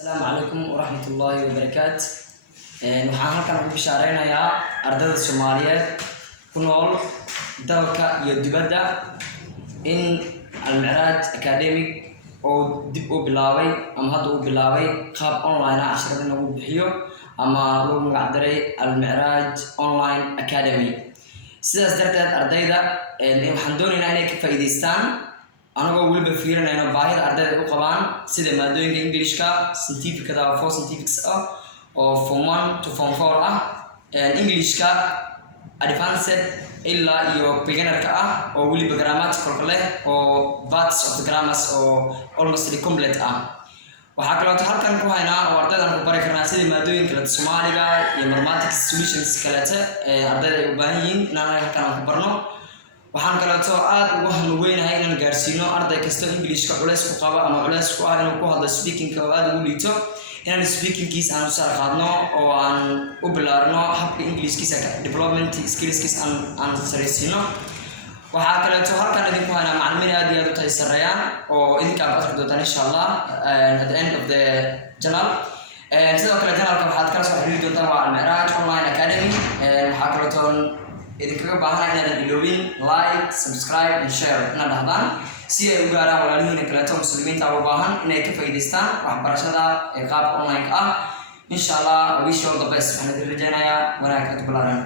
السلام عليكم ورحمة الله وبركاته. waxaan halkan ugu bishaareynaya ardayda Soomaaliyeed ku nool dalka iyo dibadda in Al-Micraj Academic oo dib u bilaabay ama hadda u bilaabay qaab online ah casharada lagu bixiyo ama lagu magac daray Al-Micraj Online Academy. sidaas darteed ardayda waxaan doonaynaa inay ka faa'iideystaan anagoo weliba fiirinayna baahida ardayda u qabaan sida maadooyinka Englishka scientificada for scientifics oo form 1 to form 4 ah Englishka advanced ilaa iyo beginnerka ah oo weliba grammatical leh oo parts of the grammars oo almost complete ah. waxaa kaloo halkan ku haynaa oo ardayda ku bari karnaa sida maadooyinka Soomaaliga iyo mathematics solutions kaleeta ardayda ay u baahan yihiin inaan halkan ku barno. waxaan kaloo aad ugu hanweynahay inaan gaarsiino arday kasta Englishka culays ku qaba ama culays ku ah inuu ku hadlo speaking-ka oo aad ugu liito inaan speaking-kiisa aan soo qaadno oo aan u bilaarno habka Englishkiisa development skills-kiisa aan sareysiino. waxaa kaloo halkan idinku haynaa macallimiin aad iyo aad u taysareeyaan oo idinka baad arki doontaan insha Allah at the end of the channel. sidoo kale channelka waxaad kala soo xiriiri doontaan waa Al-Micraj Online Academy. waxaa kaloo idinkaga baahan inaad iloobin like, subscribe and share inaad dhahdaan si ay u gaaraan walaalihiina kaleeto muslimiinta u baahan inay ka faa'iideystaan waxbarashada ee qaabka online ah. insha Allah, I wish you all the best. waxaan idin rajaynayaa wanaag aad u ballaaran.